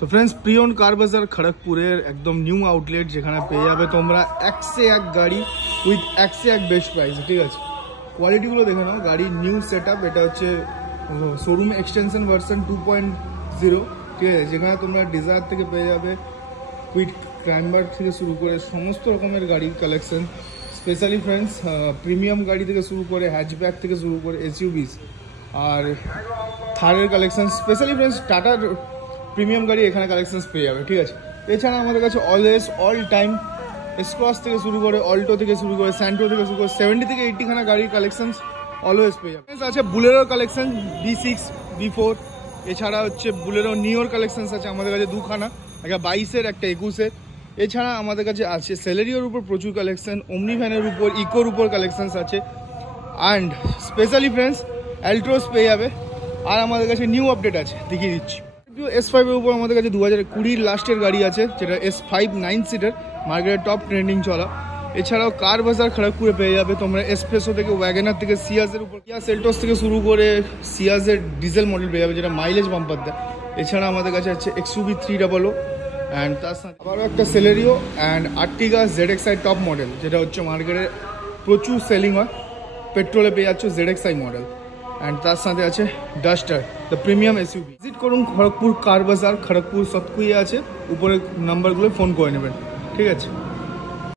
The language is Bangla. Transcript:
তো ফ্রেন্ডস, প্রিয়ন কার বাজার খড়গপুরের একদম নিউ আউটলেট, যেখানে পেয়ে যাবে তোমরা এক সে এক গাড়ি উইথ এক সে এক বেস্ট প্রাইস। ঠিক আছে, কোয়ালিটিগুলো দেখে নাও। গাড়ি নিউ সেট আপ, এটা হচ্ছে শোরুম এক্সটেনশন ভার্সন 2.0। ঠিক আছে, যেখানে তোমরা ডিজায়ার থেকে পেয়ে যাবে কুইট ক্রাইমবার থেকে শুরু করে সমস্ত রকমের গাড়ির কালেকশন। স্পেশালি ফ্রেন্ডস, প্রিমিয়াম গাড়ি থেকে শুরু করে হ্যাচব্যাক থেকে শুরু করে এসইউভিস আর থারের কালেকশন। স্পেশালি ফ্রেন্ডস, টাটার প্রিমিয়াম গাড়ি এখানে কালেকশনস পেয়ে যাবে। ঠিক আছে, এছাড়া আমাদের কাছে অলওয়েজ অল টাইম এসক্রস থেকে শুরু করে অল্টো থেকে শুরু করে স্যান্টো থেকে শুরু করে 70 থেকে 80 খানা গাড়ির কালেকশনস অলওয়েজ পেয়ে যাবে। আছে বুলেরোর কালেকশন B6 B4, এছাড়া হচ্ছে বুলেরো নিওর কালেকশনস আছে আমাদের কাছে দুখানা, একটা 22-এর একটা 21-এর। এছাড়া আমাদের কাছে আছে সেলেরিওর উপর প্রচুর কালেকশন, ওমনি ভ্যানের উপর, ইকোর উপর কালেকশনস আছে। অ্যান্ড স্পেশালি ফ্রেন্ডস অ্যাল্ট্রোস পেয়ে যাবে। আর আমাদের কাছে নিউ আপডেট আছে, দেখিয়ে দিচ্ছি। S5 এর উপর আমাদের কাছে 2020 লাস্টের গাড়ি আছে, যেটা S5 9 সিটার, মার্কেটের টপ ট্রেন্ডিং চলা। এছাড়াও কার বাজার খড়গপুরে পেয়ে যাবে তোমরা এসপ্রেসো থেকে, ওয়াগনার থেকে, সিয়াজের উপর, কিয়া সেলটোস থেকে শুরু করে সিয়াজের ডিজেল মডেল পেয়ে যাবে, যেটা মাইলেজ বাম্পার দেয়। এছাড়া আমাদের কাছে আছে XUV 300 অ্যান্ড তার সাথে আবারও একটা Celerio and Ertiga ZXi top model, যেটা হচ্ছে মার্কেটে প্রচুর সেলিং হয়। পেট্রোলে পেয়ে যাচ্ছে ZXi মডেল অ্যান্ড তার সাথে আছে duster, the premium SUV. Visit করুন খড়গপুর কার বাজার, খড়গপুর সতকুইয়ে আছে, উপরে নাম্বারগুলো ফোন করে নেবেন। ঠিক আছে।